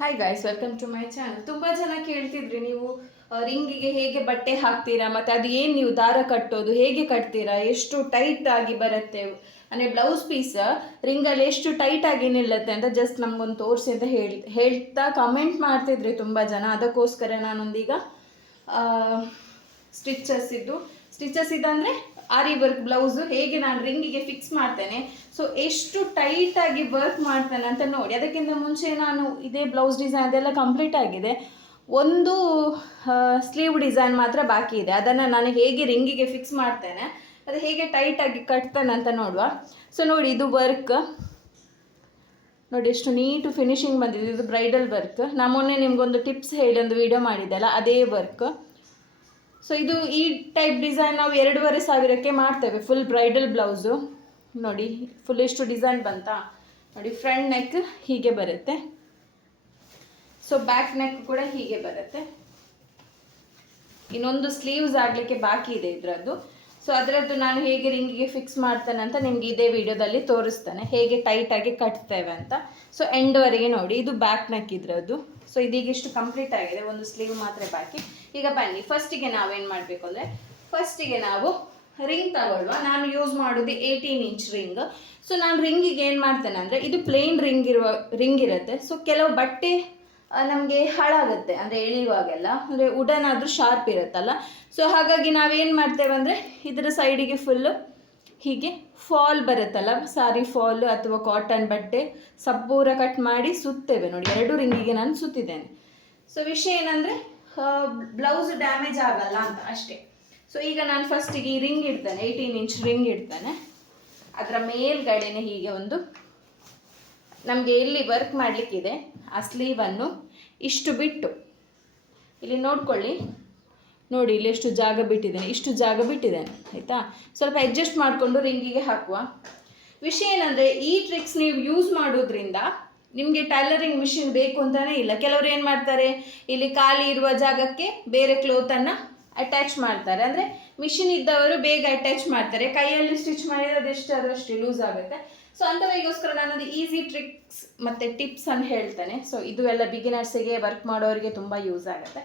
Hi guys, welcome to my channel. ತುಂಬ ಜನ ಕೇಳ್ತಿದ್ರಿ ನೀವು ರಿಂಗಿಗೆ ಹೇಗೆ ಬಟ್ಟೆ ಹಾಕ್ತೀರಾ, ಮತ್ತು ಅದು ಏನು ನೀವು ದಾರ ಕಟ್ಟೋದು ಹೇಗೆ ಕಟ್ತೀರಾ, ಎಷ್ಟು ಟೈಟ್ ಆಗಿ ಬರುತ್ತೆ, ಅಂದರೆ ಬ್ಲೌಸ್ ಪೀಸ್ ರಿಂಗಲ್ಲಿ ಎಷ್ಟು ಟೈಟ್ ಆಗಿ ನಿಲ್ಲುತ್ತೆ ಅಂತ ಜಸ್ಟ್ ನಮಗೊಂದು ತೋರಿಸಿ ಅಂತ ಹೇಳ್ತಾ ಕಮೆಂಟ್ ಮಾಡ್ತಿದ್ರಿ ತುಂಬ ಜನ. ಅದಕ್ಕೋಸ್ಕರ ನಾನೊಂದೀಗ ಸ್ಟಿಚಸ್ ಇದ್ದಂದರೆ ಆರಿ ವರ್ಕ್ ಬ್ಲೌಸು ಹೇಗೆ ನಾನು ರಿಂಗಿಗೆ ಫಿಕ್ಸ್ ಮಾಡ್ತೇನೆ, ಸೊ ಎಷ್ಟು ಟೈಟಾಗಿ ವರ್ಕ್ ಮಾಡ್ತೇನೆ ಅಂತ ನೋಡಿ. ಅದಕ್ಕಿಂತ ಮುಂಚೆ ನಾನು ಇದೇ ಬ್ಲೌಸ್ ಡಿಸೈನ್ ಅದೆಲ್ಲ ಕಂಪ್ಲೀಟ್ ಆಗಿದೆ, ಒಂದು ಸ್ಲೀವ್ ಡಿಸೈನ್ ಮಾತ್ರ ಬಾಕಿ ಇದೆ. ಅದನ್ನು ನಾನು ಹೇಗೆ ರಿಂಗಿಗೆ ಫಿಕ್ಸ್ ಮಾಡ್ತೇನೆ, ಅದು ಹೇಗೆ ಟೈಟಾಗಿ ಕಟ್ತೇನೆ ಅಂತ ನೋಡುವ. ಸೊ ನೋಡಿ, ಇದು ವರ್ಕ್ ನೋಡಿ ಎಷ್ಟು ನೀಟು ಫಿನಿಶಿಂಗ್ ಬಂದಿದೆ. ಇದು ಬ್ರೈಡಲ್ ವರ್ಕ್. ನಾನು ಮೊನ್ನೆ ನಿಮ್ಗೊಂದು ಟಿಪ್ಸ್ ಹೇಳಿ ಒಂದು ವಿಡಿಯೋ ಮಾಡಿದ್ದೆಲ್ಲ, ಅದೇ ವರ್ಕ್. ಸೊ ಇದು ಈ ಟೈಪ್ ಡಿಸೈನ್ ನಾವು 2,500ಕ್ಕೆ ಮಾಡ್ತೇವೆ, ಫುಲ್ ಬ್ರೈಡಲ್ ಬ್ಲೌಸು. ನೋಡಿ ಫುಲ್ ಎಷ್ಟು ಡಿಸೈನ್ ಬಂತಾ ನೋಡಿ. ಫ್ರಂಟ್ ನೆಕ್ ಹೀಗೆ ಬರುತ್ತೆ, ಸೊ ಬ್ಯಾಕ್ ನೆಕ್ ಕೂಡ ಹೀಗೆ ಬರುತ್ತೆ. ಇನ್ನೊಂದು ಸ್ಲೀವ್ಸ್ ಆಗಲಿಕ್ಕೆ ಬಾಕಿ ಇದೆ ಇದರದ್ದು. ಸೊ ಅದರದ್ದು ನಾನು ಹೇಗೆ ರಿಂಗಿಗೆ ಫಿಕ್ಸ್ ಮಾಡ್ತೇನೆ ಅಂತ ನಿಮ್ಗೆ ಇದೇ ವಿಡಿಯೋದಲ್ಲಿ ತೋರಿಸ್ತೇನೆ, ಹೇಗೆ ಟೈಟಾಗಿ ಕಟ್ತೇವೆ ಅಂತ. ಸೊ ಎಂಡ್ವರೆಗೆ ನೋಡಿ. ಇದು ಬ್ಯಾಕ್ ನೆಕ್ ಇದರದ್ದು. ಸೊ ಇದೀಗಿಷ್ಟು ಕಂಪ್ಲೀಟ್ ಆಗಿದೆ, ಒಂದು ಸ್ಲೀವ್ ಮಾತ್ರ ಬಾಕಿ. ಈಗ ಬನ್ನಿ, ಫಸ್ಟಿಗೆ ನಾವೇನು ಮಾಡಬೇಕು ಅಂದರೆ, ಫಸ್ಟಿಗೆ ನಾವು ರಿಂಗ್ ತಗೊಳ್ಳುವ. ನಾನು ಯೂಸ್ ಮಾಡೋದು 18 ಇಂಚ್ ರಿಂಗ್. ಸೊ ನಾನು ರಿಂಗಿಗೆ ಏನು ಮಾಡ್ತೇನೆ ಅಂದರೆ, ಇದು ಪ್ಲೇನ್ ರಿಂಗ್ ಇರುತ್ತೆ. ಸೊ ಕೆಲವು ಬಟ್ಟೆ ನಮಗೆ ಹಾಳಾಗುತ್ತೆ, ಅಂದರೆ ಎಳೆಯುವಾಗೆಲ್ಲ, ಅಂದರೆ ವುಡನ್ ಆದರೂ ಶಾರ್ಪ್ ಇರುತ್ತಲ್ಲ. ಸೊ ಹಾಗಾಗಿ ನಾವೇನು ಮಾಡ್ತೇವೆ ಅಂದರೆ, ಇದರ ಸೈಡಿಗೆ ಫುಲ್ಲು ಹೀಗೆ ಫಾಲ್ ಬರುತ್ತಲ್ಲ, ಸಾರಿ ಫಾಲ್ ಅಥವಾ ಕಾಟನ್ ಬಟ್ಟೆ ಸಪೂರ ಕಟ್ ಮಾಡಿ ಸುತ್ತೇವೆ. ನೋಡಿ, 2 ರಿಂಗಿಗೆ ನಾನು ಸುತ್ತಿದ್ದೇನೆ. ಸೊ ವಿಷಯ ಏನಂದರೆ, ಬ್ಲೌಸ್ ಡ್ಯಾಮೇಜ್ ಆಗಲ್ಲ ಅಂತ ಅಷ್ಟೇ. ಸೊ ಈಗ ನಾನು ಫಸ್ಟಿಗೆ ಈ ರಿಂಗ್ ಇಡ್ತೇನೆ, 18 ಇಂಚ್ ರಿಂಗ್ ಇಡ್ತೇನೆ. ಅದರ ಮೇಲ್ಗಡೆನೆ ಹೀಗೆ ಒಂದು, ನಮಗೆ ಎಲ್ಲಿ ವರ್ಕ್ ಮಾಡಲಿಕ್ಕಿದೆ ಆ ಸ್ಲೀವನ್ನು ಇಷ್ಟು ಬಿಟ್ಟು, ಇಲ್ಲಿ ನೋಡ್ಕೊಳ್ಳಿ, ನೋಡಿ ಇಲ್ಲಿ ಎಷ್ಟು ಜಾಗ ಬಿಟ್ಟಿದ್ದೇನೆ, ಇಷ್ಟು ಜಾಗ ಬಿಟ್ಟಿದ್ದೇನೆ, ಆಯಿತಾ. ಸ್ವಲ್ಪ ಅಡ್ಜಸ್ಟ್ ಮಾಡಿಕೊಂಡು ರಿಂಗಿಗೆ ಹಾಕುವ. ವಿಷಯ ಏನಂದರೆ, ಈ ಟ್ರಿಕ್ಸ್ ನೀವು ಯೂಸ್ ಮಾಡೋದ್ರಿಂದ ನಿಮಗೆ ಟೈಲರಿಂಗ್ ಮಿಷಿನ್ ಬೇಕು ಅಂತಲೇ ಇಲ್ಲ. ಕೆಲವರು ಏನು ಮಾಡ್ತಾರೆ, ಇಲ್ಲಿ ಖಾಲಿ ಇರುವ ಜಾಗಕ್ಕೆ ಬೇರೆ ಕ್ಲೋತನ್ನು ಅಟ್ಯಾಚ್ ಮಾಡ್ತಾರೆ. ಅಂದರೆ ಮಿಷಿನ್ ಇದ್ದವರು ಬೇಗ ಅಟ್ಯಾಚ್ ಮಾಡ್ತಾರೆ, ಕೈಯಲ್ಲಿ ಸ್ಟಿಚ್ ಮಾಡಿದರೆ ಅದೆಷ್ಟಾದರೂ ಅಷ್ಟೇ ಲೂಸ್ ಆಗುತ್ತೆ. ಸೊ ಅಂಥವರಿಗೋಸ್ಕರ ನಾನೊಂದು ಈಸಿ ಟ್ರಿಕ್ಸ್ ಮತ್ತು ಟಿಪ್ಸನ್ನು ಹೇಳ್ತೇನೆ. ಸೊ ಇದು ಎಲ್ಲ ಬಿಗಿನರ್ಸಿಗೆ, ವರ್ಕ್ ಮಾಡೋರಿಗೆ ತುಂಬ ಯೂಸ್ ಆಗುತ್ತೆ.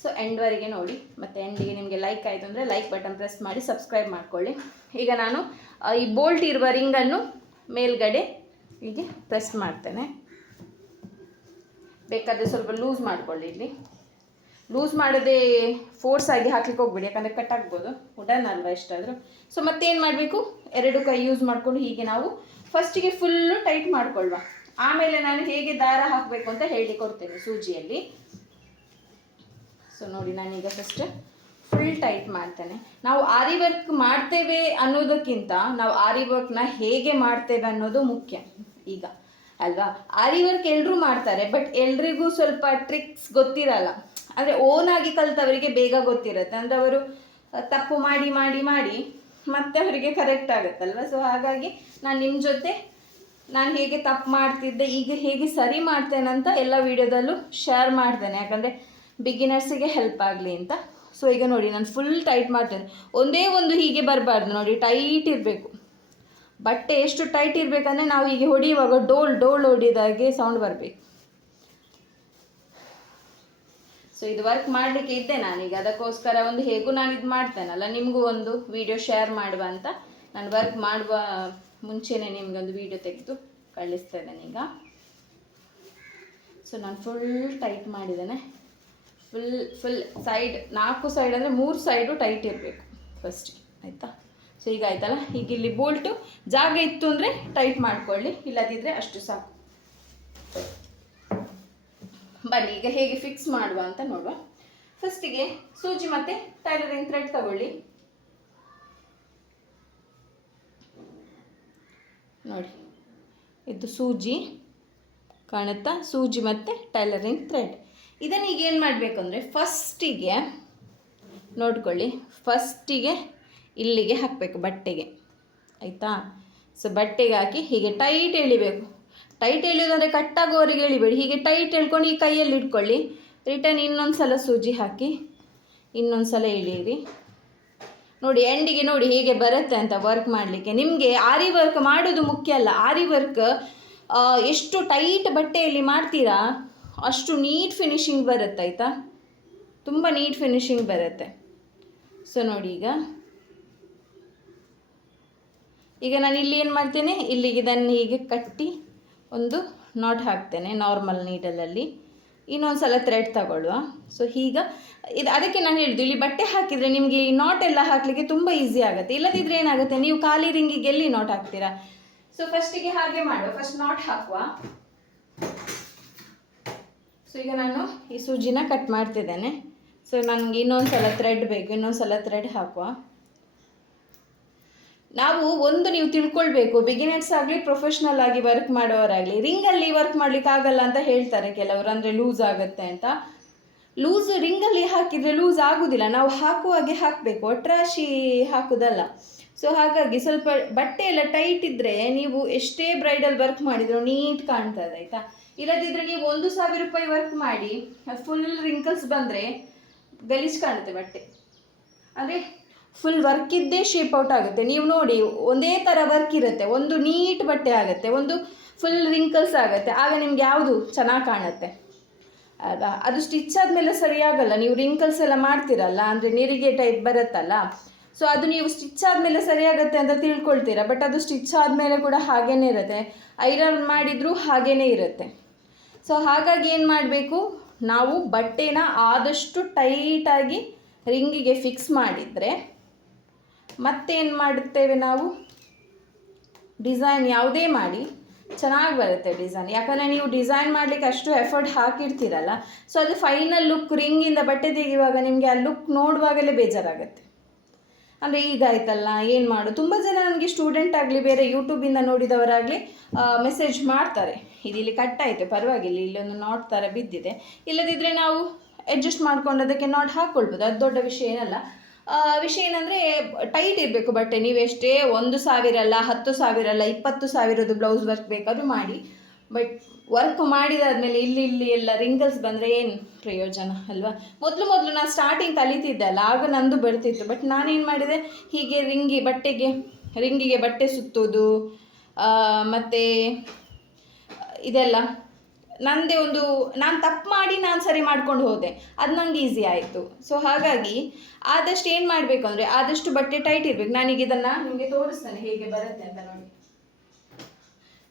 ಸೊ ಎಂಡ್ವರೆಗೆ ನೋಡಿ, ಮತ್ತು ಎಂಡಿಗೆ ನಿಮಗೆ ಲೈಕ್ ಆಯಿತು ಅಂದರೆ ಲೈಕ್ ಬಟನ್ ಪ್ರೆಸ್ ಮಾಡಿ ಸಬ್ಸ್ಕ್ರೈಬ್ ಮಾಡ್ಕೊಳ್ಳಿ. ಈಗ ನಾನು ಈ ಬೋಲ್ಟ್ ಇರುವ ರಿಂಗನ್ನು ಮೇಲ್ಗಡೆ ಹೀಗೆ ಪ್ರೆಸ್ ಮಾಡ್ತೇನೆ. ಬೇಕಾದರೆ ಸ್ವಲ್ಪ ಲೂಸ್ ಮಾಡ್ಕೊಳ್ಳಿ. ಇಲ್ಲಿ ಲೂಸ್ ಮಾಡದೆ ಫೋರ್ಸ್ ಆಗಿ ಹಾಕ್ಲಿಕ್ಕೆ ಹೋಗ್ಬಿಡಿ, ಯಾಕಂದರೆ ಕಟ್ ಆಗ್ಬೋದು, ವುಡನ್ ಅಲ್ವಾ ಎಷ್ಟಾದರೂ. ಸೊ ಮತ್ತೇನು ಮಾಡಬೇಕು, 2 ಕೈ ಯೂಸ್ ಮಾಡಿಕೊಂಡು ಹೀಗೆ ನಾವು ಫಸ್ಟಿಗೆ ಫುಲ್ಲು ಟೈಟ್ ಮಾಡ್ಕೊಳ್ಳುವ. ಆಮೇಲೆ ನಾನು ಹೇಗೆ ದಾರ ಹಾಕಬೇಕು ಅಂತ ಹೇಳಿ ಕೊಡ್ತೇನೆ ಸೂಜಿಯಲ್ಲಿ. ಸೊ ನೋಡಿ, ನಾನೀಗ ಫಸ್ಟ್ ಫುಲ್ ಟೈಟ್ ಮಾಡ್ತೇನೆ. ನಾವು ಆರಿ ವರ್ಕ್ ಮಾಡ್ತೇವೆ ಅನ್ನೋದಕ್ಕಿಂತ ನಾವು ಆರಿ ವರ್ಕ್ನ ಹೇಗೆ ಮಾಡ್ತೇವೆ ಅನ್ನೋದು ಮುಖ್ಯ ಈಗ, ಅಲ್ವಾ. ಆರಿ ವರ್ಕ್ ಎಲ್ಲರೂ ಮಾಡ್ತಾರೆ, ಬಟ್ ಎಲ್ರಿಗೂ ಸ್ವಲ್ಪ ಟ್ರಿಕ್ಸ್ ಗೊತ್ತಿರಲ್ಲ. ಅಂದರೆ ಓನಾಗಿ ಕಲಿತವರಿಗೆ ಬೇಗ ಗೊತ್ತಿರುತ್ತೆ, ಅಂದರೆ ಅವರು ತಪ್ಪು ಮಾಡಿ ಮಾಡಿ ಮಾಡಿ ಮತ್ತೆ ಅವರಿಗೆ ಕರೆಕ್ಟ್ ಆಗುತ್ತಲ್ವ. ಸೊ ಹಾಗಾಗಿ ನಾನು ನಿಮ್ಮ ಜೊತೆ ನಾನು ಹೇಗೆ ತಪ್ಪು ಮಾಡ್ತಿದ್ದೆ, ಈಗ ಹೇಗೆ ಸರಿ ಮಾಡ್ತೇನೆ ಅಂತ ಎಲ್ಲ ವೀಡಿಯೋದಲ್ಲೂ ಶೇರ್ ಮಾಡ್ತೇನೆ, ಯಾಕಂದರೆ ಬಿಗಿನರ್ಸಿಗೆ ಹೆಲ್ಪ್ ಆಗಲಿ ಅಂತ. ಸೊ ಈಗ ನೋಡಿ, ನಾನು ಫುಲ್ ಟೈಟ್ ಮಾಡ್ತೇನೆ. ಒಂದೇ ಒಂದು ಹೀಗೆ ಬರಬಾರ್ದು ನೋಡಿ, ಟೈಟ್ ಇರಬೇಕು. ಬಟ್ಟೆ ಎಷ್ಟು ಟೈಟ್ ಇರಬೇಕಂದ್ರೆ, ನಾವು ಹೀಗೆ ಹೊಡೆಯುವಾಗ ಡೋಲ್ ಹೊಡಿದಾಗೆ ಸೌಂಡ್ ಬರಬೇಕು. ಸೊ ಇದು ವರ್ಕ್ ಮಾಡಲಿಕ್ಕೆ ಇದ್ದೆ ನಾನೀಗ, ಅದಕ್ಕೋಸ್ಕರ ಒಂದು ಹೇಗೂ ನಾನು ಇದು ಮಾಡ್ತೇನಲ್ಲ, ನಿಮಗೂ ಒಂದು ವಿಡಿಯೋ ಶೇರ್ ಮಾಡುವ ಅಂತ ನಾನು ವರ್ಕ್ ಮಾಡುವ ಮುಂಚೆನೇ ನಿಮಗೊಂದು ವಿಡಿಯೋ ತೆಗೆದು ಕಳಿಸ್ತಾ ಇದ್ದೇನೆ ಈಗ. ಸೊ ನಾನು ಫುಲ್ ಟೈಟ್ ಮಾಡಿದ್ದೇನೆ. ಫುಲ್ ಸೈಡ್, 4 ಸೈಡ್ ಅಂದರೆ 3 ಸೈಡು ಟೈಟ್ ಇರಬೇಕು ಫಸ್ಟ್, ಆಯಿತಾ. ಸೊ ಈಗ ಆಯ್ತಲ್ಲ, ಈಗ ಇಲ್ಲಿ ಬೋಲ್ಟು ಜಾಗ ಇತ್ತು ಅಂದರೆ ಟೈಟ್ ಮಾಡ್ಕೊಳ್ಳಿ, ಇಲ್ಲದಿದ್ದರೆ ಅಷ್ಟು ಸಾಕು. ಬನ್ನಿ ಈಗ ಹೇಗೆ ಫಿಕ್ಸ್ ಮಾಡುವ ಅಂತ ನೋಡುವ. ಫಸ್ಟಿಗೆ ಸೂಜಿ ಮತ್ತು ಟೈಲರಿಂಗ್ ಥ್ರೆಡ್ ತಗೊಳ್ಳಿ. ನೋಡಿ, ಇದು ಸೂಜಿ ಕಾಣುತ್ತಾ, ಸೂಜಿ ಮತ್ತು ಟೈಲರಿಂಗ್ ಥ್ರೆಡ್. ಇದನ್ನು ಈಗ ಏನು ಮಾಡಬೇಕು ಅಂದರೆ, ಫಸ್ಟಿಗೆ ನೋಡ್ಕೊಳ್ಳಿ, ಫಸ್ಟಿಗೆ ಇಲ್ಲಿಗೆ ಹಾಕಬೇಕು ಬಟ್ಟೆಗೆ, ಆಯಿತಾ. ಸೊ ಬಟ್ಟೆಗೆ ಹಾಕಿ ಹೀಗೆ ಟೈಟ್ ಎಳಿಬೇಕು. ಟೈಟ್ ಎಳೆಯೋದಂದರೆ ಕಟ್ಟಾಗೋವರೆಗೆ ಎಳಿಬೇಡಿ, ಹೀಗೆ ಟೈಟ್ ಎಳ್ಕೊಂಡು ಈ ಕೈಯಲ್ಲಿ ಇಟ್ಕೊಳ್ಳಿ. ರಿಟರ್ನ್ ಇನ್ನೊಂದು ಸಲ ಸೂಜಿ ಹಾಕಿ ಇನ್ನೊಂದು ಸಲ ಎಳೀರಿ. ನೋಡಿ ಎಂಡಿಗೆ ನೋಡಿ ಹೇಗೆ ಬರುತ್ತೆ ಅಂತ ವರ್ಕ್ ಮಾಡಲಿಕ್ಕೆ. ನಿಮಗೆ ಆರಿ ವರ್ಕ್ ಮಾಡೋದು ಮುಖ್ಯ ಅಲ್ಲ, ಆರಿ ವರ್ಕ್ ಎಷ್ಟು ಟೈಟ್ ಬಟ್ಟೆಯಲ್ಲಿ ಮಾಡ್ತೀರಾ ಅಷ್ಟು ನೀಟ್ ಫಿನಿಶಿಂಗ್ ಬರುತ್ತೆ ಆಯಿತಾ, ತುಂಬ ನೀಟ್ ಫಿನಿಶಿಂಗ್ ಬರುತ್ತೆ. ಸೊ ನೋಡಿ ಈಗ ನಾನು ಇಲ್ಲಿ ಏನು ಮಾಡ್ತೇನೆ, ಇಲ್ಲಿಗೆ ಇದನ್ನು ಹೀಗೆ ಕಟ್ಟಿ ಒಂದು ನಾಟ್ ಹಾಕ್ತೇನೆ ನಾರ್ಮಲ್ ನೀಡಲಲ್ಲಿ. ಇನ್ನೊಂದು ಸಲ ಥ್ರೆಡ್ ತಗೊಳ್ಳುವ. ಸೊ ಈಗ ಇದು ಅದಕ್ಕೆ ನಾನು ಹೇಳಿದ್ದು, ಇಲ್ಲಿ ಬಟ್ಟೆ ಹಾಕಿದರೆ ನಿಮಗೆ ಈ ನಾಟ್ ಎಲ್ಲ ಹಾಕಲಿಕ್ಕೆ ತುಂಬ ಈಸಿ ಆಗುತ್ತೆ. ಇಲ್ಲದಿದ್ದರೆ ಏನಾಗುತ್ತೆ, ನೀವು ಖಾಲಿ ರಿಂಗಿಗೆ ಎಲ್ಲಿ ನಾಟ್ ಹಾಕ್ತೀರಾ. ಸೊ ಫಸ್ಟಿಗೆ ಹಾಗೆ ಮಾಡುವ, ಫಸ್ಟ್ ನಾಟ್ ಹಾಕುವ. ಸೊ ಈಗ ನಾನು ಈ ಸೂಜಿನ ಕಟ್ ಮಾಡ್ತಿದ್ದೇನೆ. ಸೊ ನನಗೆ ಇನ್ನೊಂದು ಸಲ ಥ್ರೆಡ್ ಬೇಕು, ಇನ್ನೊಂದು ಸಲ ಥ್ರೆಡ್ ಹಾಕುವ. ನಾವು ಒಂದು ನೀವು ತಿಳ್ಕೊಳ್ಬೇಕು, ಬಿಗಿನರ್ಸ್ ಆಗಲಿ ಪ್ರೊಫೆಷ್ನಲ್ ಆಗಿ ವರ್ಕ್ ಮಾಡೋರಾಗಲಿ, ರಿಂಗಲ್ಲಿ ವರ್ಕ್ ಮಾಡ್ಲಿಕ್ಕೆ ಆಗಲ್ಲ ಅಂತ ಹೇಳ್ತಾರೆ ಕೆಲವರು, ಅಂದರೆ ಲೂಸ್ ಆಗುತ್ತೆ ಅಂತ. ಲೂಸ್ ರಿಂಗಲ್ಲಿ ಹಾಕಿದರೆ ಲೂಸ್ ಆಗೋದಿಲ್ಲ, ನಾವು ಹಾಕುವಾಗೆ ಹಾಕಬೇಕು, ಒಟ್ರಾಶಿ ಹಾಕೋದಲ್ಲ. ಸೊ ಹಾಗಾಗಿ ಸ್ವಲ್ಪ ಬಟ್ಟೆ ಎಲ್ಲ ಟೈಟ್ ಇದ್ದರೆ ನೀವು ಎಷ್ಟೇ ಬ್ರೈಡಲ್ ವರ್ಕ್ ಮಾಡಿದರೂ ನೀಟ್ ಕಾಣ್ತದೆ ಆಯಿತಾ. ಇಲ್ಲದಿದ್ದರೆ ನೀವು 1,000 ರೂಪಾಯಿ ವರ್ಕ್ ಮಾಡಿ ಅದು ಫುಲ್ ರಿಂಕಲ್ಸ್ ಬಂದರೆ ಗಲೀಜು ಕಾಣುತ್ತೆ ಬಟ್ಟೆ, ಅಂದರೆ ಫುಲ್ ವರ್ಕ್ ಇದ್ದೇ ಶೇಪ್ ಔಟ್ ಆಗುತ್ತೆ. ನೀವು ನೋಡಿ, ಒಂದೇ ಥರ ವರ್ಕ್ ಇರುತ್ತೆ, ಒಂದು ನೀಟ್ ಬಟ್ಟೆ ಆಗುತ್ತೆ, ಒಂದು ಫುಲ್ ರಿಂಕಲ್ಸ್ ಆಗುತ್ತೆ. ಆಗ ನಿಮ್ಗೆ ಯಾವುದು ಚೆನ್ನಾಗಿ ಕಾಣುತ್ತೆ ಅಲ್ವಾ. ಅದು ಸ್ಟಿಚ್ ಆದಮೇಲೆ ಸರಿಯಾಗಲ್ಲ, ನೀವು ರಿಂಕಲ್ಸ್ ಎಲ್ಲ ಮಾಡ್ತೀರಲ್ಲ, ಅಂದರೆ ನೆರಿಗೆ ಟೈಪ್ ಬರುತ್ತಲ್ಲ. ಸೊ ಅದು ನೀವು ಸ್ಟಿಚ್ ಆದಮೇಲೆ ಸರಿಯಾಗುತ್ತೆ ಅಂತ ತಿಳ್ಕೊಳ್ತೀರಾ, ಬಟ್ ಅದು ಸ್ಟಿಚ್ ಆದಮೇಲೆ ಕೂಡ ಹಾಗೇ ಇರುತ್ತೆ, ಐರನ್ ಮಾಡಿದರೂ ಹಾಗೇ ಇರುತ್ತೆ. ಸೊ ಹಾಗಾಗಿ ಏನು ಮಾಡಬೇಕು, ನಾವು ಬಟ್ಟೆನ ಆದಷ್ಟು ಟೈಟಾಗಿ ರಿಂಗಿಗೆ ಫಿಕ್ಸ್ ಮಾಡಿದರೆ ಮತ್ತೇನು ಮಾಡುತ್ತೇವೆ ನಾವು, ಡಿಸೈನ್ ಯಾವುದೇ ಮಾಡಿ ಚೆನ್ನಾಗಿ ಬರುತ್ತೆ ಡಿಸೈನ್. ಯಾಕಂದರೆ ನೀವು ಡಿಸೈನ್ ಮಾಡಲಿಕ್ಕೆ ಅಷ್ಟು ಎಫರ್ಟ್ ಹಾಕಿರ್ತೀರಲ್ಲ. ಸೊ ಅದು ಫೈನಲ್ ಲುಕ್ ರಿಂಗಿಂದ ಬಟ್ಟೆ ತೆಗೆಯುವಾಗ ನಿಮಗೆ ಆ ಲುಕ್ ನೋಡುವಾಗಲೇ ಬೇಜಾರಾಗುತ್ತೆ. ಅಂದರೆ ಈಗ ಆಯ್ತಲ್ಲ ಏನು ಮಾಡು, ತುಂಬ ಜನ ನನಗೆ ಸ್ಟೂಡೆಂಟ್ ಆಗಲಿ ಬೇರೆ ಯೂಟ್ಯೂಬಿಂದ ನೋಡಿದವರಾಗಲಿ ಮೆಸೇಜ್ ಮಾಡ್ತಾರೆ, ಇಲ್ಲಿ ಕಟ್ಟಾಯಿತು ಪರವಾಗಿಲ್ಲ, ಇಲ್ಲೊಂದು ನಾಟ್ ಥರ ಬಿದ್ದಿದೆ, ಇಲ್ಲದಿದ್ದರೆ ನಾವು ಅಡ್ಜಸ್ಟ್ ಮಾಡ್ಕೊಂಡು ಅದಕ್ಕೆ ನಾಟ್ ಹಾಕ್ಕೊಳ್ಬೋದು, ಅದು ದೊಡ್ಡ ವಿಷಯ ಏನಲ್ಲ. ವಿಷಯ ಏನಂದರೆ ಟೈಟ್ ಇರಬೇಕು ಬಟ್ಟೆ. ನೀವು ಎಷ್ಟೇ 1,000 ಅಲ್ಲ, 10,000 ಅಲ್ಲ, 20,000 ಬ್ಲೌಸ್ ವರ್ಕ್ ಬೇಕಾದರೂ ಮಾಡಿ, ಬಟ್ ವರ್ಕ್ ಮಾಡಿದಾದ್ಮೇಲೆ ಇಲ್ಲಿ ಎಲ್ಲ ರಿಂಗಲ್ಸ್ ಬಂದರೆ ಏನು ಪ್ರಯೋಜನ ಅಲ್ವಾ. ಮೊದಲು ನಾನು ಸ್ಟಾರ್ಟಿಂಗ್ ಕಲಿತಿದ್ದೆ ಅಲ್ಲ, ಆಗ ನಂದು ಬರ್ತಿತ್ತು. ಬಟ್ ನಾನೇನು ಮಾಡಿದೆ, ಹೀಗೆ ರಿಂಗಿಗೆ ಬಟ್ಟೆ ಸುತ್ತೋದು ಮತ್ತು ಇದೆಲ್ಲ ನಂದೇ ಒಂದು, ನಾನು ತಪ್ಪು ಮಾಡಿ ನಾನು ಸರಿ ಮಾಡ್ಕೊಂಡು ಹೋದೆ, ಅದು ನನಗೆ ಈಸಿ ಆಯಿತು. ಸೊ ಹಾಗಾಗಿ ಆದಷ್ಟು ಏನು ಮಾಡಬೇಕು ಅಂದರೆ, ಆದಷ್ಟು ಬಟ್ಟೆ ಟೈಟ್ ಇರಬೇಕು. ನಾನೀಗ ಇದನ್ನು ನಿಮಗೆ ತೋರಿಸ್ತೇನೆ ಹೇಗೆ ಬರುತ್ತೆ ಅಂತ ನೋಡಿ.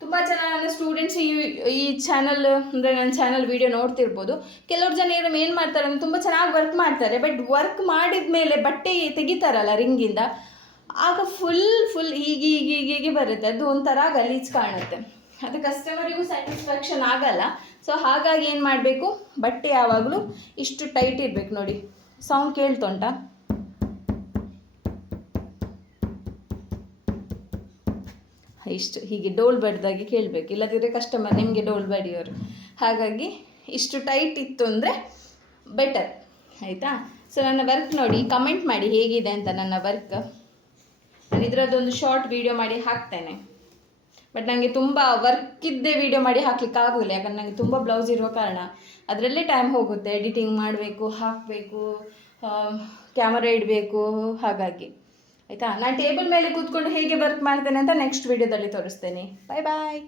ತುಂಬ ಜನ ನನ್ನ ಸ್ಟೂಡೆಂಟ್ಸ್ ಈ ಚಾನಲ್, ಅಂದರೆ ನನ್ನ ಚಾನಲ್ ವೀಡಿಯೋ ನೋಡ್ತಿರ್ಬೋದು. ಕೆಲವ್ರು ಜನ ಏನು ಮಾಡ್ತಾರೆ ಅಂದರೆ ತುಂಬ ಚೆನ್ನಾಗಿ ವರ್ಕ್ ಮಾಡ್ತಾರೆ, ಬಟ್ ವರ್ಕ್ ಮಾಡಿದ ಮೇಲೆ ಬಟ್ಟೆ ತೆಗಿತಾರಲ್ಲ ರಿಂಗಿಂದ, ಆಗ ಫುಲ್ ಹೀಗೆ ಬರುತ್ತೆ, ಅದು ಒಂಥರ ಗಲೀಜು ಕಾಣುತ್ತೆ, ಅದು ಕಸ್ಟಮರಿಗೂ ಸ್ಯಾಟಿಸ್ಫ್ಯಾಕ್ಷನ್ ಆಗಲ್ಲ. ಸೊ ಹಾಗಾಗಿ ಏನು ಮಾಡಬೇಕು, ಬಟ್ಟೆ ಯಾವಾಗಲೂ ಇಷ್ಟು ಟೈಟ್ ಇರಬೇಕು. ನೋಡಿ ಸೌಂಡ್ ಕೇಳ್ತುಂಟಾ, ಇಷ್ಟು ಹೀಗೆ ಡೋಲ್ ಬಡ್ದಾಗೆ ಕೇಳಬೇಕು, ಇಲ್ಲದಿದ್ದರೆ ಕಸ್ಟಮರ್ ನಿಮಗೆ ಡೋಲ್ ಬಡಿಯೋರು. ಹಾಗಾಗಿ ಇಷ್ಟು ಟೈಟ್ ಇತ್ತು ಅಂದರೆ ಬೆಟರ್ ಆಯಿತಾ. ಸೊ ನನ್ನ ವರ್ಕ್ ನೋಡಿ, ಕಮೆಂಟ್ ಮಾಡಿ ಹೇಗಿದೆ ಅಂತ ನನ್ನ ವರ್ಕ್. ನಾನು ಇದರದ್ದೊಂದು ಶಾರ್ಟ್ ವೀಡಿಯೋ ಮಾಡಿ ಹಾಕ್ತೇನೆ, ಬಟ್ ನನಗೆ ತುಂಬ ವರ್ಕ್ ಇದ್ದೇ ವೀಡಿಯೋ ಮಾಡಿ ಹಾಕ್ಲಿಕ್ಕೆ ಆಗೋದಿಲ್ಲ, ಯಾಕಂದರೆ ನನಗೆ ತುಂಬ ಬ್ಲೌಸ್ ಇರುವ ಕಾರಣ ಅದರಲ್ಲೇ ಟೈಮ್ ಹೋಗುತ್ತೆ. ಎಡಿಟಿಂಗ್ ಮಾಡಬೇಕು, ಹಾಕಬೇಕು, ಕ್ಯಾಮರಾ ಇಡಬೇಕು, ಹಾಗಾಗಿ ಆಯಿತಾ. ನಾನು ಟೇಬಲ್ ಮೇಲೆ ಕೂತ್ಕೊಂಡು ಹೇಗೆ ವರ್ಕ್ ಮಾಡ್ತೇನೆ ಅಂತ ನೆಕ್ಸ್ಟ್ ವೀಡಿಯೋದಲ್ಲಿ ತೋರಿಸ್ತೇನೆ. ಬಾಯ್.